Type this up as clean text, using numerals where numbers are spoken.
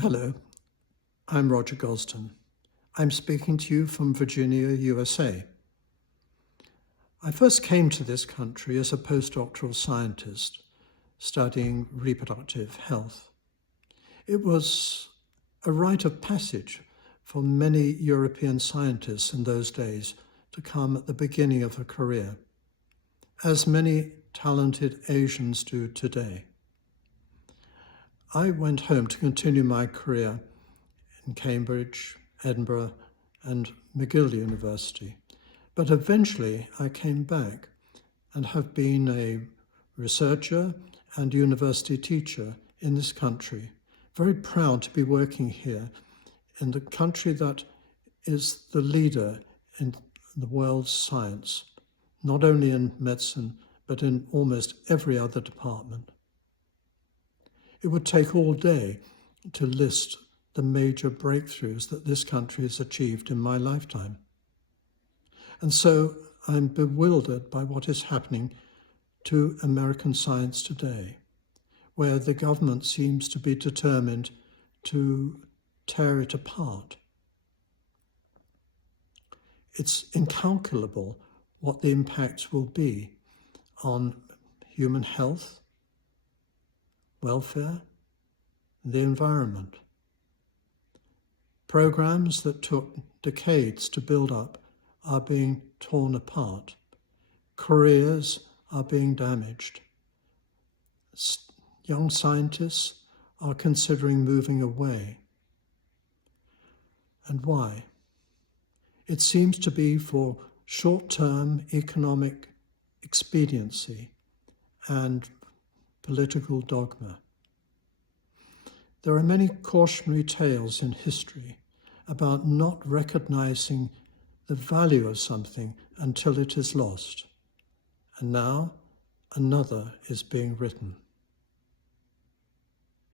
Hello, I'm Roger Gosden. I'm speaking to you from Virginia, USA. I first came to this country as a postdoctoral scientist studying reproductive health. It was a rite of passage for many European scientists in those days to come at the beginning of a career, as many talented Asians do today. I went home to continue my career in Cambridge, Edinburgh, and McGill University. But eventually I came back and have been a researcher and university teacher in this country. Very proud to be working here in the country that is the leader in the world's science, not only in medicine, but in almost every other department. It would take all day to list the major breakthroughs that this country has achieved in my lifetime. And so I'm bewildered by what is happening to American science today, where the government seems to be determined to tear it apart. It's incalculable what the impacts will be on human health, welfare, and the environment. Programs that took decades to build up are being torn apart. Careers are being damaged. Young scientists are considering moving away. And why? It seems to be for short-term economic expediency and political dogma. There are many cautionary tales in history about not recognizing the value of something until it is lost. And now another is being written.